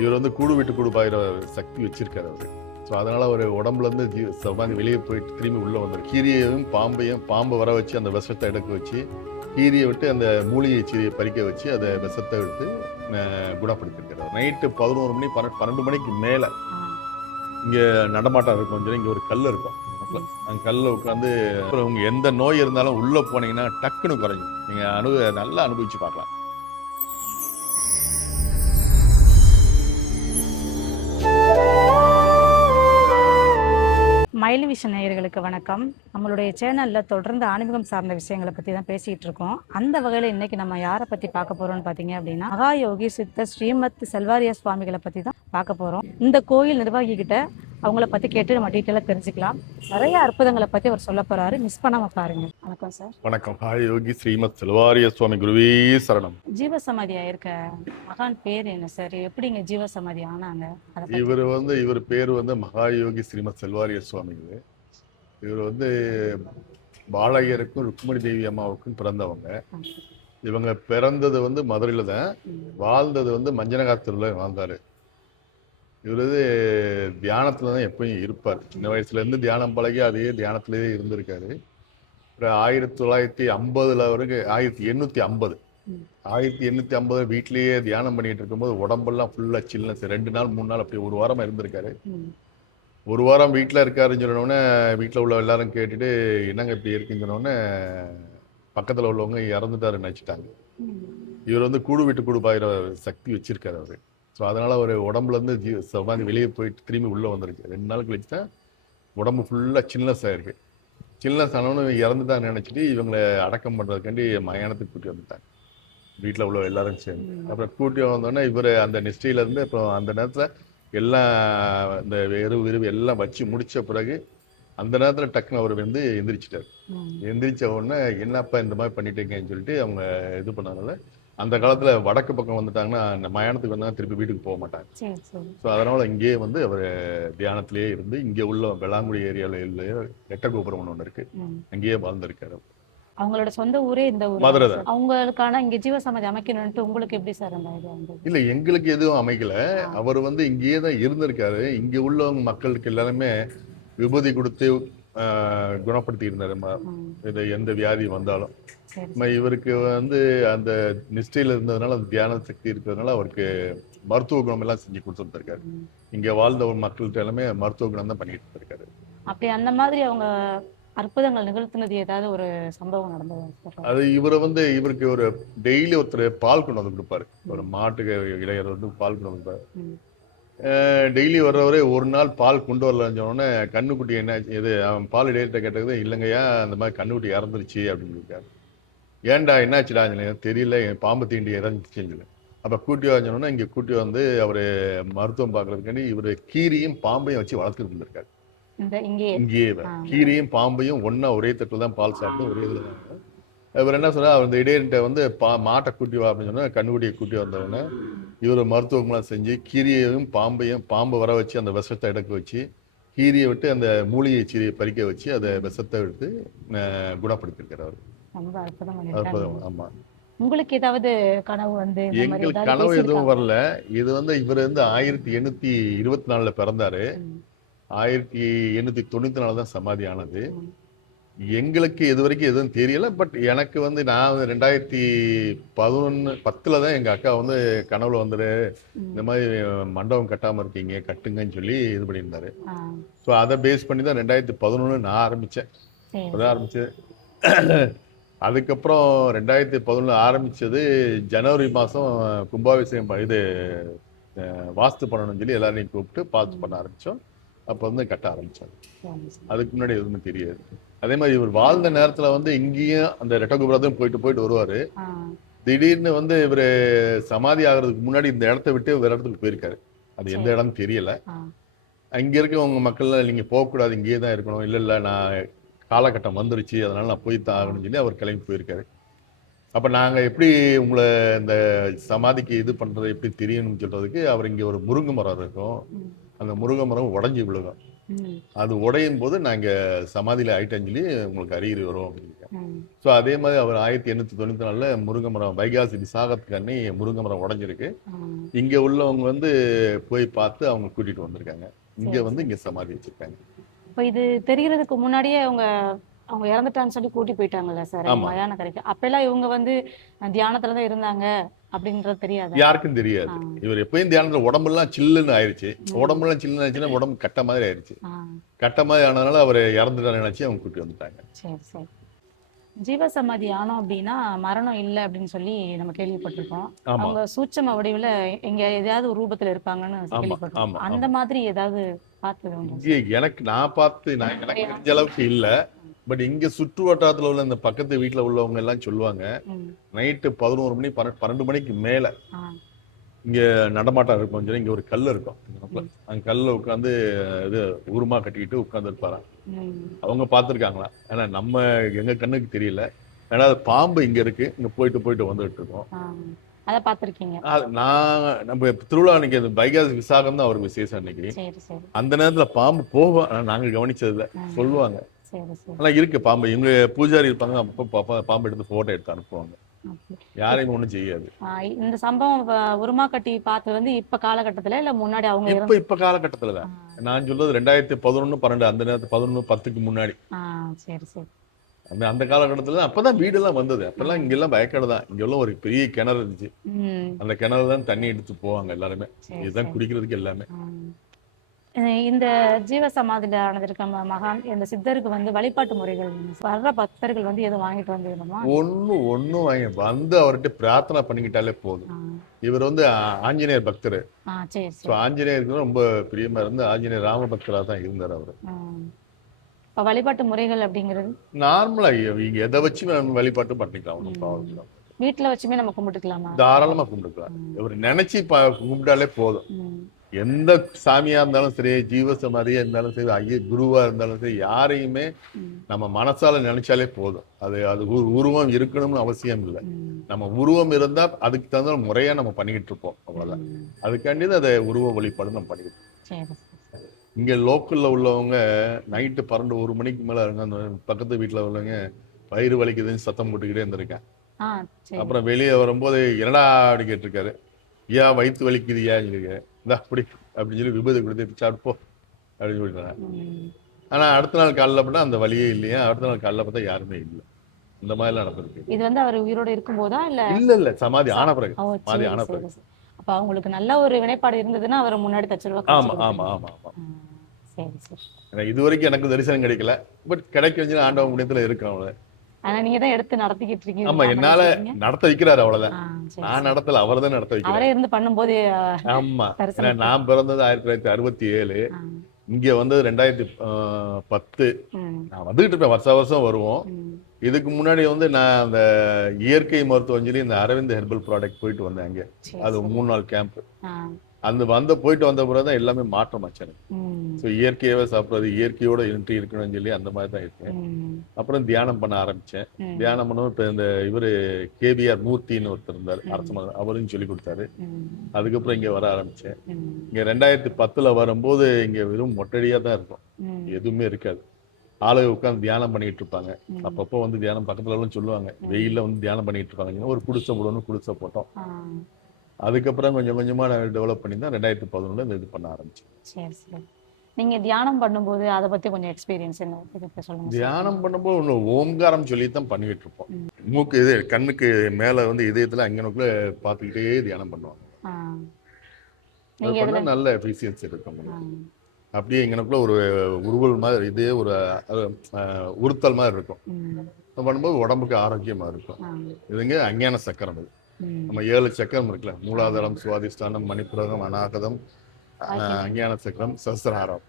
இவர் வந்து கூடு விட்டு கூடு பாயிற சக்தி வச்சிருக்காரு அவரு. ஸோ அதனால அவர் உடம்புல இருந்து சமாதி வெளியே போயிட்டு திரும்பி உள்ள வந்துடும். கீரியையும் பாம்பை வர வச்சு அந்த விஷத்தை எடுக்க வச்சு, கீரியை விட்டு அந்த மூலிகை சீரியை பறிக்க வச்சு அதை விஷத்தை விட்டு குணப்படுத்திருக்கிறார். நைட்டு 11 மணி 12 மணிக்கு மேலே இங்கே நடமாட்டம் இருக்கும். சொல்லி இங்கே ஒரு கல் இருக்கும். அந்த கல்லில் உட்காந்து உங்க எந்த நோய் இருந்தாலும் உள்ள போனீங்கன்னா டக்குன்னு குறையும். நீங்க நல்லா அனுபவிச்சு பார்க்கலாம். மயில் விஷன் நேயர்களுக்கு வணக்கம். நம்மளுடைய சேனலில் தொடர்ந்து ஆன்மீகம் சார்ந்த விஷயங்களை பற்றி தான் பேசிகிட்டு இருக்கோம். அந்த வகையில் இன்றைக்கி நம்ம யாரை பற்றி பார்க்க போகிறோம்னு பார்த்தீங்க அப்படின்னா, மகாயோகி சித்தர் ஸ்ரீமத் செல்வாரிய சுவாமிகளை பற்றி தான் பார்க்க போகிறோம். இந்த கோயில் நிர்வாகிகிட்ட அவங்கள பற்றி கேட்டு நம்ம டீட்டெயிலாக தெரிஞ்சுக்கலாம். நிறைய அற்புதங்களை பற்றி அவர் சொல்ல போகிறாரு. மிஸ் பண்ணாமல் பாருங்க. வணக்கம் சார். வணக்கம். மகாயோகி ஸ்ரீமத் செல்வாரிய சுவாமி குருவே சரணம். ஜீவசமாதியா இருக்க மகான் பேர் என்ன சார்? எப்படிங்க ஜீவசமாதி ஆனாங்க? இவர் பேர் வந்து மகாயோகி ஸ்ரீமத் செல்வாரிய சுவாமி. இவர் பாலகருக்கும் ருக்மணி தேவி அம்மாவுக்கும் பிறந்தவங்க. இவங்க பிறந்தது மதுரையில தான், வாழ்ந்தது மஞ்சனகாத்தூர்ல வாழ்ந்தாரு. இவரு தியானத்துல தான் எப்பயும் இருப்பார். சின்ன வயசுல இருந்து தியானம் பழகி அதே தியானத்திலேயே இருந்திருக்காரு. 1950 வரைக்கும் 1850 வீட்லயே தியானம் பண்ணிட்டு இருக்கும்போது உடம்பெல்லாம் ஃபுல்லா சில்னஸ். 2 நாள் 3 நாள் அப்படி 1 வாரமா இருந்திருக்காரு. 1 வாரம் வீட்டில் இருக்காருன்னு சொன்னோடனே வீட்டில் உள்ள எல்லாரும் கேட்டுட்டு என்னங்க இப்படி இருக்குன்னு சொன்னோடனே பக்கத்தில் உள்ளவங்க இறந்துட்டாருன்னு நினச்சிட்டாங்க. இவர் கூடு விட்டு கூடு பாயிற சக்தி வச்சிருக்காரு அவரு. ஸோ அதனால அவர் உடம்புல இருந்து சமாதி வெளியே போயிட்டு திரும்பி உள்ள வந்திருக்கு. 2 நாள் கழிச்சு தான் உடம்பு ஃபுல்லாக சில்னஸ் ஆயிருக்கு. சில்னஸ் ஆனவனு இறந்துதான் நினைச்சிட்டு இவங்களை அடக்கம் பண்றதுக்காண்டி மயானத்துக்கு கூட்டி வந்துட்டாங்க, வீட்டில் உள்ள எல்லாரும் சேர்ந்து. அப்புறம் கூட்டி வந்தோடனே இவர் அந்த நிஷ்டையில இருந்து அப்புறம் அந்த நேரத்துல எல்லாம் இந்த எருவு எல்லாம் வச்சு முடிச்ச பிறகு அந்த நேரத்துல டக்குன்னு அவர் எந்திரிச்சிட்டாரு. எந்திரிச்ச உடனே என்னப்பா இந்த மாதிரி பண்ணிட்டீங்கன்னு சொல்லிட்டு அவங்க இது பண்ணாங்கல்ல. அந்த காலத்துல வடக்கு பக்கம் வந்துட்டாங்கன்னா அந்த மயானத்துக்கு வந்தா திருப்பி வீட்டுக்கு போக மாட்டாங்க. ஸோ அதனால இங்கேயே அவர் தியானத்திலேயே இருந்து இங்கே உள்ள வெளாங்குடி ஏரியாவில் ரெட்ட கோபுரம் ஒன்று இருக்கு, அங்கேயே வாழ்ந்திருக்காரு. அவங்களோட சொந்த ஊரே இந்த ஊர் மதுரை. அவங்களுக்கான இங்க ஜீவசமாதி அமைக்கணும்னு உங்களுக்கு எப்படி சார் அந்த ஐடியா வந்தது? இல்ல, எங்களுக்கு எதுவும் அமைக்கல. அவர் இங்கேயே தான் இருந்திருக்காரு. இங்க உள்ளவங்க மக்களுக்கு எல்லாருமே விபூதி கொடுத்து குணப்படுத்தி இருந்தாரு. இது எந்த வியாதி வந்தாலும் இவருக்கு அந்த நிஷ்டையில இருந்ததுனால, அந்த தியான சக்தி இருக்கிறதுனால அவருக்கு மருத்துவ குணம் எல்லாம் செஞ்சு கொடுத்துருக்காரு. இங்க வாழ்ந்த மக்கள்கிட்ட எல்லாமே மருத்துவ குணம் தான் பண்ணிட்டு இருக்காரு. அப்படி அந்த மாதிரி அவங்க அற்புதங்கள் நிகழ்த்தினது ஏதாவது ஒரு சம்பவம் நடந்தது? அது இவருக்கு ஒரு டெய்லி ஒருத்தர் பால் கொண்டு வந்து கொடுப்பாரு. ஒரு மாட்டுக்கு இளையர் பால் கொண்டு வந்து கொடுப்பாரு. டெய்லி வர்றவரே ஒரு நாள் பால் கொண்டு வரலன்னு சொன்னோடனே கண்ணுக்குட்டி என்ன இது அவன் பால் இடையிட்ட கேட்டது, இல்லைங்கய்யா அந்த மாதிரி கண்ணுக்குட்டி இறந்துருச்சு அப்படின்னு இருக்காரு. ஏன்டா என்னாச்சுடா தெரியல, என் பாம்பு தீண்டி இறந்துச்சுன்னு. அப்ப கூட்டி வாங்கினோன்னா இங்க கூட்டி அவரு மருத்துவம் பார்க்கறதுக்காண்டி இவரு கீரியும் பாம்பையும் வச்சு வளர்த்துட்டு இருந்திருக்காரு. இங்கேயே கீரியும் பாம்பையும் ஒன்னா ஒரே தட்டுல தான் பால் சாப்பிட்டு ஒரே இதுல தான். இவர் என்ன சொன்னா, அந்த இடையிட்ட மாட்டை கூட்டி வா அப்படின்னு சொன்னா கண்ணுக்குட்டியை கூட்டி வந்தவொடனே இவர் மருத்துவம்லாம் செஞ்சு கீரியையும் பாம்பை வர வச்சு அந்த விஷத்தை எடுக்க வச்சு, கீரியை விட்டு அந்த மூலிகை சீரியை பறிக்க வச்சு அதை விஷத்தை எடுத்து குணப்படுத்திருக்காரு அவர். அற்புதம். ஆமா. உங்களுக்கு ஏதாவது கனவு எங்களுக்கு கனவு எதுவும் வரல. இது இவர் 1824 பிறந்தாரு. 1894 தான் சமாதி ஆனது. எங்களுக்கு இது வரைக்கும் எதுவும் தெரியல. பட் எனக்கு நான் 2011-10 தான் எங்க அக்கா கனவுல இந்த மாதிரி மண்டபம் கட்டாம இருக்கீங்க, கட்டுங்கன்னு சொல்லி இது பண்ணியிருந்தாரு. ஸோ அதை பேஸ் பண்ணி தான் 2011 நான் ஆரம்பிச்சேன். அதுக்கப்புறம் 2011 ஆரம்பிச்சது. ஜனவரி மாசம் கும்பாபிஷேகம் இது வாஸ்து பண்ணணும்னு சொல்லி எல்லாரையும் கூப்பிட்டு பார்த்து பண்ண ஆரம்பிச்சோம். அப்ப கட்ட ஆரம்பிச்சாங்க. அதுக்கு முன்னாடி எதுவுமே தெரியாது. அதே மாதிரி இவர் வாழ்ந்த நேரத்துல இங்கேயும் அந்த ரெட்டகோபுரத்தையும் போயிட்டு வருவாரு. திடீர்னு இவரு சமாதி ஆகிறதுக்கு முன்னாடி இந்த இடத்த விட்டு வேற இடத்துக்கு போயிருக்காரு. அது எந்த இடம் தெரியல. அங்க இருக்கவங்க மக்கள் நீங்க போகக்கூடாது, இங்கேயே தான் இருக்கணும், இல்ல நான் காலகட்டம் வந்துருச்சு அதனால நான் போய்தான் ஆகணும்னு சொல்லி அவர் கிளம்பி போயிருக்காரு. அப்ப நாங்க எப்படி உங்களை இந்த சமாதிக்கு இது பண்றது எப்படி தெரியணும்னு சொல்றதுக்கு அவர் இங்க ஒரு முருங்கை மரம் இருக்கும். அந்த முருங்கை மரம் உடஞ்சி விழுகும். அது உடையும் போது நாங்க சமாதியில ஆயிட்டேன்னு சொல்லி உங்களுக்கு அறிகுறி வரும் அப்படின்னு. ஸோ அதே மாதிரி அவர் 1894 முருங்கை மரம் வைகாசி விசாகத்துக்கு அன்னி முருங்கை மரம் உடஞ்சிருக்கு. இங்க உள்ளவங்க வந்து போய் பார்த்து அவங்க கூட்டிட்டு வந்திருக்காங்க. இங்க வந்து இங்க சமாதி வச்சிருக்காங்க. இப்போ இது தெரியறதுக்கு முன்னாடியே அவங்க அவங்க இறந்துட்டான்னு சொல்லி கூட்டி போயிட்டாங்கல்ல சார் மயான கரைக்கு. அப்பெல்லாம் இவங்க வந்து தியானத்துல தான் இருந்தாங்க அப்படின்றது தெரியாது, யாருக்கும் தெரியாது. இவர் எப்பயும் தியானத்துல உடம்பெல்லாம் சில்லுன்னு ஆயிடுச்சு. உடம்பெல்லாம் சில்லுன்னு ஆயிடுச்சுன்னா உடம்பு கட்ட மாதிரி ஆயிடுச்சு. கட்ட மாதிரி ஆனதுனால அவர் இறந்துட்டாரு நினைச்சு அவங்க கூட்டி வந்துட்டாங்க. சரி சரி. ஜீவசமாதி ஆனோம் அப்படின்னா மரணம் இல்லை அப்படின்னு சொல்லி நம்ம கேள்விப்பட்டிருக்கோம். அவங்க சூட்சம வடிவில் எங்க ஏதாவது ஒரு ரூபத்துல இருப்பாங்கன்னு கேள்விப்பட்டிருக்கோம். அந்த மாதிரி ஏதாவது பார்த்தது எனக்கு நான் பார்த்து எனக்கு தெரிஞ்ச அளவுக்கு இல்ல. பட் இங்க சுற்று வட்டாரத்துல உள்ள இந்த பக்கத்து வீட்டுல உள்ளவங்க எல்லாம் சொல்லுவாங்க, நைட்டு 11 மணி 12 மணிக்கு மேல இங்க நடமாட்டம் இருக்கும் சொல்லி இங்க ஒரு கல் இருக்கும். அந்த கல்ல உட்காந்து இது உருமா கட்டிக்கிட்டு உட்கார்ந்து இருப்பாராம். அவங்க பார்த்துருக்காங்களா? ஏன்னா நம்ம எங்க கண்ணுக்கு தெரியல. ஏன்னா பாம்பு இங்க இருக்கு, இங்க போயிட்டு போயிட்டு வந்துட்டு இருக்கோம். அத பாத்திருக்கீங்க? நான் நம்ம திருவிழா அன்னைக்கு வைகாசி விசாகம் தான் அவர் விசேஷம் அன்னைக்கு. அந்த நேரத்துல பாம்பு போகும், நாங்க கவனிச்சதுல சொல்லுவாங்க. ஆனா இருக்கு பாம்பு. இவங்க பூஜாரி இருப்பாங்க, அப்ப பாம்பு எடுத்து போட்டோ எடுத்து அனுப்புவாங்க. யாரையும் ஒண்ணும் செய்யாது. இந்த சம்பவம் உருமா கட்டி பார்த்தது வந்து இப்ப காலகட்டத்துல இல்ல முன்னாடி? அவங்க இப்ப காலகட்டத்துலதான். நான் சொல்றது 2011 12 அந்த நேரத்துல 11 10க்கு முன்னாடி. சரி சரி. அந்த காலகட்டத்துல அப்பதான் வீடு எல்லாம் வந்தது. அப்பெல்லாம் இங்க எல்லாம் வயக்காடு தான். இங்க எல்லாம் ஒரு பெரிய கிணறு இருந்துச்சு. அந்த கிணறு தான் தண்ணி எடுத்து போவாங்க எல்லாருமே. இதுதான் குடிக்கிறதுக்கு எல்லாமே. இந்த ஜீவசமாதியில ஆனதற்கு மகான் இந்த சித்தருக்கு வந்து வழிபாட்டு முறைகள் வர்ற பக்தர்கள் வந்து எதுவும் வாங்கிட்டு வந்துருமா? ஒன்னும் வாங்கி வந்து அவர்கிட்ட பிரார்த்தனை பண்ணிக்கிட்டாலே போதும். இவர் வந்து ஆஞ்சநேயர் பக்தர். ஆஞ்சநேயருக்கு ரொம்ப பிரியமா இருந்து ஆஞ்சநேயர் ராம பக்தரா தான் இருந்தார் அவரு. வழிபாட்டு முறைகள் அப்படிங்கிறது நார்மலா இங்க எதை வச்சு வழிபாட்டு பண்ணிக்கலாம். வீட்டுல வச்சுமே நம்ம கும்பிட்டுக்கலாமா? தாராளமா கும்பிட்டுக்கலாம். இவர் நினைச்சு கும்பிட்டாலே போதும். எந்த சாமியா இருந்தாலும் சரி, ஜீவசமாதியா இருந்தாலும் சரி, குருவா இருந்தாலும் சரி, யாரையுமே நம்ம மனசால நினைச்சாலே போதும். அது உருவம் இருக்கணும்னு அவசியம் இல்லை. நம்ம உருவம் இருந்தா அதுக்கு தகுந்த முறையா நம்ம பண்ணிக்கிட்டு இருப்போம். அவ்வளவுதான். அதுக்காண்டி அதை உருவ வழிபாடு நம்ம பண்ணிக்கிட்டு இருக்கோம். இங்க லோக்கல்ல உள்ளவங்க நைட்டு 12 1 மணிக்கு மேல அந்த பக்கத்து வீட்டுல உள்ளவங்க வயிறு வலிக்குதுன்னு சத்தம் போட்டுக்கிட்டே இருந்திருக்கேன். அப்புறம் வெளியே வரும்போது என்னடா அப்படி கேட்டிருக்காரு. ஏன் வயிற்று வலிக்குது ஏன் சொல்லியிருக்கேன். இந்தா அப்படி அப்படின்னு சொல்லி விபத்து கொடுத்து சாப்பிட்டு அப்படின்னு சொல்லிட்டாங்க. ஆனா அடுத்த நாள் காலைல பார்த்தா அந்த வழியே இல்லையா. அடுத்த நாள் காலைல பார்த்தா யாருமே இல்லை. இந்த மாதிரி எல்லாம் நடந்திருக்கு. இது வந்து அவர் உயிரோட இருக்கும் போதா இல்ல சமாதி ஆன பிறகு. சமாதி ஆன பிறகு. அப்ப அவங்களுக்கு நல்ல ஒரு வினைப்பாடு இருந்ததுன்னா அவர் முன்னாடி தச்சிருவாங்க. ஆமா ஆமா ஆமா ஆமா. சரி சரி. இது வரைக்கும் எனக்கு தரிசனம் கிடைக்கல. பட் கிடைக்க ஆண்டவன் முடியத்துல இருக்கு. அவங்கள ஆனா நீங்க தான் எடுத்து நடத்திக்கிட்டு இருக்கீங்க. ஆமா, என்னால நடத்த வைக்கிறாரு அவ்வளவுதான். நான் நடத்தல, அவர் தான் நடத்த வைக்கிறாரு. அவரே இருந்து பண்ணும்போது. ஆமா, நான் பிறந்தது 1967. இங்க வந்து 2010. நான் வந்துகிட்டு இருப்பேன், வருஷம் வருவோம். இதுக்கு முன்னாடி வந்து நான் அந்த இயற்கை மருத்துவம் சொல்லி இந்த அரவிந்த் ஹெர்பல் ப்ராடக்ட் போயிட்டு வந்தேன். அங்க அது 3 நாள் கேம்ப். அந்த போயிட்டு வந்த பிறகுதான் எல்லாமே மாற்றம் ஆச்சு எனக்கு. இயற்கையாவே சாப்பிடுறது, இயற்கையோட இன்றி இருக்கணும்னு சொல்லி அந்த மாதிரி தான் இருக்கேன். அப்புறம் தியானம் பண்ண ஆரம்பிச்சேன். தியானம் பண்ணவும் இப்ப இந்த இவரு கேபிஆர் மூர்த்தின்னு ஒருத்தர் இருந்தாரு, அரசு அவரும் சொல்லி கொடுத்தாரு. அதுக்கப்புறம் இங்க வர ஆரம்பிச்சேன். இங்க 2010 வரும்போது இங்க வெறும் மொட்டடியா தான் இருக்கும், எதுவுமே இருக்காது. ஆளுங்க உட்காந்து தியானம் பண்ணிட்டு இருப்பாங்க. அப்பப்போ வந்து தியானம் பக்கத்துல எல்லாம் சொல்லுவாங்க, வெயில்ல வந்து தியானம் பண்ணிட்டு இருப்பாங்க. ஒரு குடிசை போடணும், குடிசை போட்டோம். அதுக்கப்புறம் கொஞ்சம் கொஞ்சமா நான் டெவலப் பண்ணி தான் 2011 இந்த இது பண்ண ஆரம்பிச்சேன். சரி சரி. நீங்க தியானம் பண்ணும்போது அதை பத்தி கொஞ்சம் எக்ஸ்பீரியன்ஸ் என்ன சொல்லுங்க. தியானம் பண்ணும்போது ஒன்று ஓம்காரம் சொல்லி தான் பண்ணிக்கிட்டு இருப்போம். மூக்கு இது கண்ணுக்கு மேல வந்து இதயத்துல அங்கனுக்குள்ள பார்த்துக்கிட்டே தியானம் பண்ணுவாங்க. நல்ல எஃபிஷியன்சி இருக்கும். அப்படியே இங்கனுக்குள்ள ஒரு உருவல் மாதிரி இதே ஒரு உறுத்தல் மாதிரி இருக்கும். பண்ணும்போது உடம்புக்கு ஆரோக்கியமா இருக்கும். இதுங்க அஞ்ஞான சக்கரம். இது நம்ம 7 சக்கரம் இருக்குல்ல, மூலாதாரம், சுவாதிஷ்டானம், மணிப்புரகம், அநாகதம், அஞ்ஞான சக்கரம், சஹஸ்ராரம்.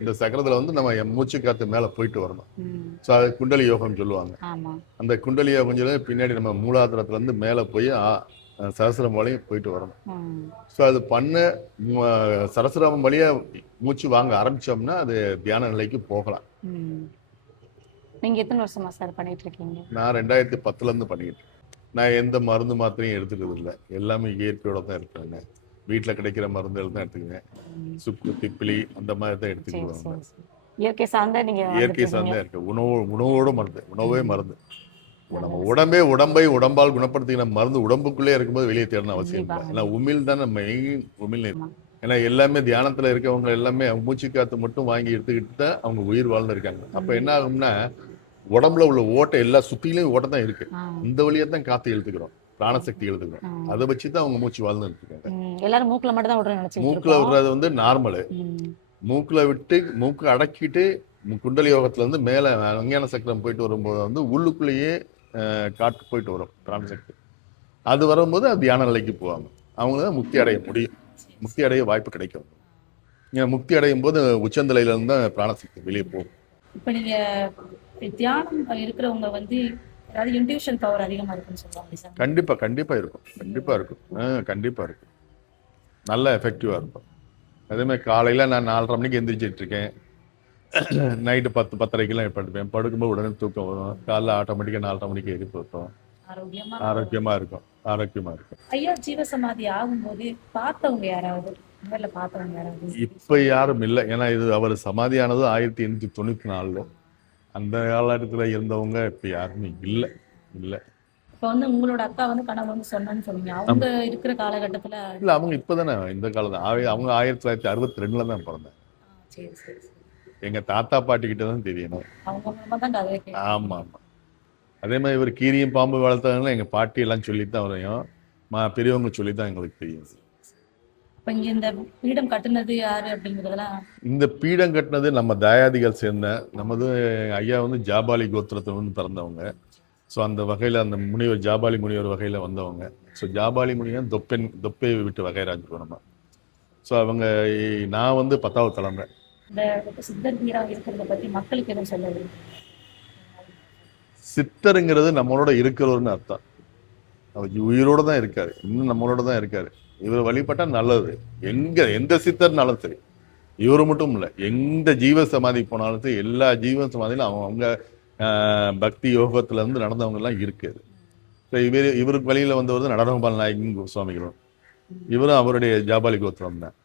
இந்த சக்கரத்துல வந்து நம்ம மூச்சு காத்து மேல போயிட்டு வரணும். ஸோ அது குண்டலி யோகம் சொல்லுவாங்க. அந்த குண்டலி யோகம் சொல்லி பின்னாடி நம்ம மூலாதாரத்துல இருந்து மேல போய் சஹஸ்ரம் வழியும் போயிட்டு வரணும். ஸோ அது பண்ண சஹஸ்ரம் வழியா மூச்சு வாங்க ஆரம்பிச்சோம்னா அது தியான நிலைக்கு போகலாம். நீங்க எத்தனை வருஷமா சார் பண்ணிட்டு இருக்கீங்க? நான் 2010 இருந்து பண்ணிட்டு இருக்கேன். நான் எந்த மருந்து மாத்திரையும் எடுத்துக்கிறது இல்லை, எல்லாமே இயற்கையோட தான் எடுத்துக்கேங்க. வீட்டில் கிடைக்கிற மருந்துகள் தான் எடுத்துக்குவேன். சுக்கு, திப்பிலி அந்த மாதிரி தான் எடுத்துக்குவாங்க. இயற்கை சார்ந்த நீங்க இயற்கை சார்ந்தா இருக்கு. உணவோட மருந்து, உணவே மருந்து. நம்ம உடம்பை உடம்பால் குணப்படுத்தின மருந்து உடம்புக்குள்ளே இருக்கும்போது வெளியே தேடணும் அவசியம் இல்லை. கண்டிப்பா. ஏன்னா உமிழ் தானே மெயின் உமிழ். ஏன்னா எல்லாமே தியானத்துல இருக்கவங்க எல்லாமே மூச்சு காத்து மட்டும் வாங்கி எடுத்துக்கிட்டு தான் அவங்க உயிர் வாழ்ந்து இருக்காங்க. அப்ப என்ன ஆகும்னா உடம்புல உள்ள ஓட்டை எல்லா சுத்திலையும் ஓட்டை தான் இருக்கு. இந்த வழியா தான் காத்து இழுத்துக்கிறோம், பிராணசக்தி இழுத்துக்கிறோம். அதை வச்சுதான் அவங்க மூச்சு வாழ்ந்து இருக்காங்க. எல்லாரும் மூக்குல மட்டும் தான் விடுறேன்னு நினைச்சிட்டு மூக்குல விடுறது வந்து நார்மலு. மூக்குல விட்டு மூக்கு அடக்கிட்டு குண்டலி யோகத்துல இருந்து மேல விஞ்ஞான சக்கரம் போயிட்டு வரும்போது வந்து உள்ளுக்குள்ளேயே காட்டு போயிட்டு வரும் பிராணசக்தி. அது வரும்போது அது தியான நிலைக்கு போவாங்க. அவங்க தான் முக்தி அடைய முடியும், முக்தி அடைய வாய்ப்பு கிடைக்கும். முக்தி அடையும் போது உச்சந்தலையில இருந்து தான் பிராணசக்தி வெளியே போகும். இப்ப நீங்க தியானம் இருக்கிறவங்க வந்து அதாவது இன்ட்யூஷன் பவர் அதிகமா இருக்குன்னு சொல்லுவாங்க சார். கண்டிப்பா கண்டிப்பா இருக்கும், கண்டிப்பா இருக்கும், கண்டிப்பா இருக்கும். நல்ல எஃபெக்டிவா இருக்கும். அதே மாதிரி காலையில நான் 4:30 மணிக்கு எந்திரிச்சிட்டு இருக்கேன், நைட்டு 10-10:30 படுப்பேன். படுக்கும்போது உடனே தூக்கம் வரும். காலைல ஆட்டோமேட்டிக்கா 4:30 மணிக்கு எழுப்பி வைப்போம். ஆரோக்கியமா இருக்கும், ஆரோக்கியமா இருக்கும். ஐயா ஜீவசமாதி ஆகும்போது பார்த்தவங்க யாராவது நேர்ல பார்த்தவங்க யாராவது? இப்ப யாரும் இல்லை. ஏன்னா இது அவர் சமாதியானது 1894. அந்த காலத்துல இருந்தவங்க இப்ப யாருமே இல்லை இல்லை. இப்ப வந்து உங்களோட அக்கா வந்து கனவு வந்து சொன்னேன்னு சொன்னீங்க. அவங்க இருக்கிற காலகட்டத்துல இல்ல அவங்க இப்பதானே இந்த காலம் தான். அவங்க 1962 தான் பிறந்தாங்க. சரி சரி சரி. எங்க தாத்தா பாட்டி கிட்ட தான் தெரியணும். அவங்க மூலமா தான் கதையை கேட்கணும். ஆமா ஆமா. அதே மாதிரி இவர் கீரியும் பாம்பு வளர்த்தாங்கன்னா எங்க பாட்டி எல்லாம் சொல்லித்தான் வரையும், பெரியவங்க சொல்லித்தான் எங்களுக்கு தெரியும். இப்ப இங்க இந்த பீடம் கட்டுனது யாரு அப்படிங்கறதெல்லாம்? இந்த பீடம் கட்டினது நம்ம தயாதிகள் சேர்ந்த நமது ஐயா வந்து ஜாபாலி கோத்திரத்துல வந்து பிறந்தவங்க. ஸோ அந்த வகையில அந்த முனிவர் ஜாபாலி முனிவர் வகையில வந்தவங்க. ஸோ ஜாபாலி முனிவர் தொப்பை விட்டு வகைராஜ் நம்ம. ஸோ அவங்க நான் வந்து 10வது தலைமுறை. இந்த சித்தர் பீடம் இருக்கிறத பத்தி மக்களுக்கு எதுவும் சொல்ல விரும்புறீங்க? சித்தருங்கிறது நம்மளோட இருக்கிறவர்னு அர்த்தம். அவர் உயிரோட தான் இருக்காரு, இன்னும் நம்மளோட தான் இருக்காரு. இவர் வழிபட்டா நல்லது. எந்த சித்தர்னாலும் சரி, இவரு மட்டும் இல்ல, எந்த ஜீவ சமாதி போனாலும் சரி, எல்லா ஜீவ சமாதியிலும் அவங்க பக்தி யோகத்துல இருந்து நடந்தவங்க எல்லாம் இருக்குது. இவருக்கு வழியில வந்தவர் தான் நடனகோபால் நாயகன் சுவாமிகளும். இவரும் அவருடைய ஜாபாலி கோத்திரம் தான்.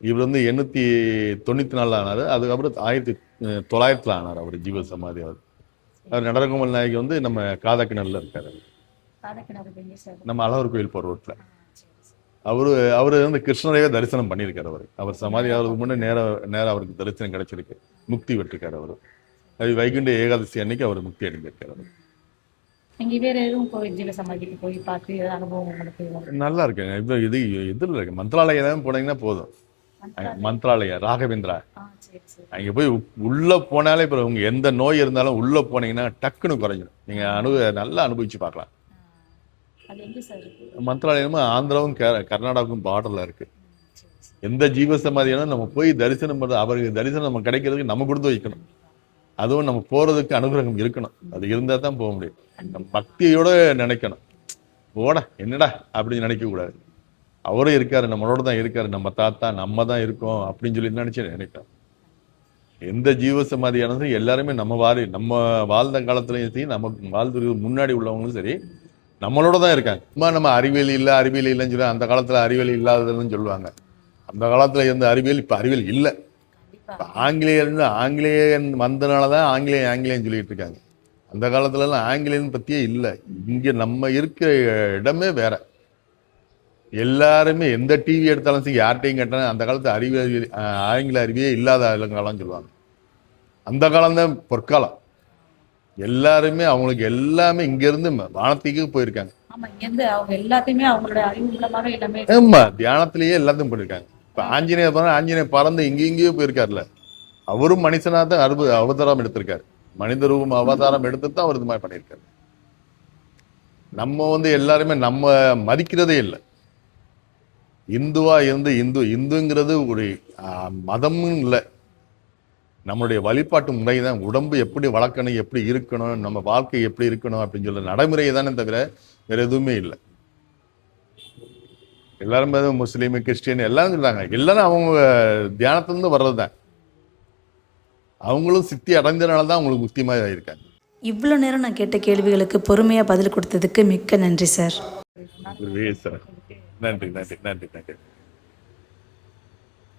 இவர் வந்து 894 ஆனாரு. அதுக்கப்புறம் 1900 ஆனார் அவர் ஜீவ சமாதி. அவர் நடனகோபால் நாயகி வந்து நம்ம காதக்கிணல்ல இருக்காரு, நம்ம அழகர் கோயில் போற ரோட்ல. அவரு வந்து கிருஷ்ணரையே தரிசனம் பண்ணியிருக்காரு. அவர் சமாதி ஆகிறதுக்கு முன்னே நேரம் அவருக்கு தரிசனம் கிடைச்சிருக்கு, முக்தி பெற்றிருக்காரு அவரு. அது வைகுண்ட ஏகாதசி அன்னைக்கு அவர் முக்தி அடைஞ்சிருக்காரு. நீங்க வேற எதுவும் கோயில் ஜீவ சமாதிக்கு போய் பார்த்து அனுபவம் உங்களுக்கு? நல்லா இருக்குங்க. இது இதுல இருக்கு, மந்த்ராலயம் போனீங்கன்னா போதும். மந்த்ராலயா ராகவேந்திரா, அங்க போய் உள்ள போனாலே இப்ப உங்க எந்த நோய் இருந்தாலும் உள்ள போனீங்கன்னா டக்குன்னு குறைஞ்சிடும். நீங்க நல்லா அனுபவிச்சு பார்க்கலாம். மந்த்ராலயமா ஆந்திராவும் கர்நாடகாவுக்கும் பார்டர்ல இருக்கு. எந்த ஜீவ சமாதியான நம்ம போய் தரிசனம் பண்றது, அவருக்கு தரிசனம் நம்ம கிடைக்கிறதுக்கு நம்ம கொடுத்து வைக்கணும். அதுவும் நம்ம போறதுக்கு அனுகிரகம் இருக்கணும். அது இருந்தா தான் போக முடியும். நம்ம பக்தியோட நினைக்கணும். போட என்னடா அப்படின்னு நினைக்க கூடாது. அவரும் இருக்காரு, நம்மளோட தான் இருக்காரு, நம்ம தாத்தா நம்ம தான் இருக்கோம் அப்படின்னு சொல்லி நினைக்கிறோம். எந்த ஜீவ சமாதியானது எல்லாருமே நம்ம வாழ்ந்த காலத்துலயும் சரி, நம்ம வாழ்ந்து முன்னாடி உள்ளவங்களும் சரி, நம்மளோட தான் இருக்காங்க. நம்ம அறிவியல் இல்லைன்னு சொல்லி அந்த காலத்துல அறிவியல் இல்லாததுன்னு சொல்லுவாங்க. அந்த காலத்துல இருந்த அறிவியல் இப்ப அறிவியல் இல்லை. ஆங்கிலேயன் வந்தனாலதான் ஆங்கிலேயன் சொல்லிட்டு இருக்காங்க. அந்த காலத்துல எல்லாம் ஆங்கிலேயன் பத்தியே இல்லை. இங்க நம்ம இருக்கிற இடமே வேற. எல்லாருமே எந்த டிவி எடுத்தாலும் சரி, யார்கிட்டையும் கேட்டாலும் அந்த காலத்து ஆங்கில அறிவியே இல்லாத காலம் சொல்லுவாங்க. அந்த காலம் தான் பொற்காலம். எல்லாருமே அவங்களுக்கு எல்லாமே இங்க இருந்து வானத்துக்கு போயிருக்காங்க. ஆமா, தியானத்திலேயே எல்லாத்தையும் போயிருக்காங்க. இப்ப ஆஞ்சநேயர் பறந்து இங்கேயோ போயிருக்காருல்ல, அவரும் மனுஷனா தான் அவதாரம் எடுத்திருக்காரு. மனித ரூபம் அவதாரம் எடுத்து தான் அவர் இது மாதிரி பண்ணியிருக்காரு. நம்ம வந்து எல்லாருமே நம்ம மதிக்கிறதே இல்லை. இந்துவா இருந்து இந்துங்கிறது ஒரு மதமும் இல்லை, நம்மளுடைய வழிபாட்டு முறை தான். உடம்பு எப்படி வளர்க்கணும், எப்படி இருக்கணும், நம்ம வாழ்க்கை எப்படி இருக்கணும் அப்படின்னு சொல்ல நடைமுறையை தானே தவிர வேற எதுவுமே இல்லை. எல்லாருமே முஸ்லீம் கிறிஸ்டியன் எல்லாரும் சொல்றாங்க. எல்லாரும் அவங்க தியானத்திலிருந்து வர்றதுதான். அவங்களும் சித்தி அடைஞ்சனால தான் அவங்களுக்கு முக்தி மாதிரி ஆயிருக்காங்க. இவ்வளோ நேரம் நான் கேட்ட கேள்விகளுக்கு பொறுமையாக பதில் கொடுத்ததுக்கு மிக்க நன்றி சார். நன்றி.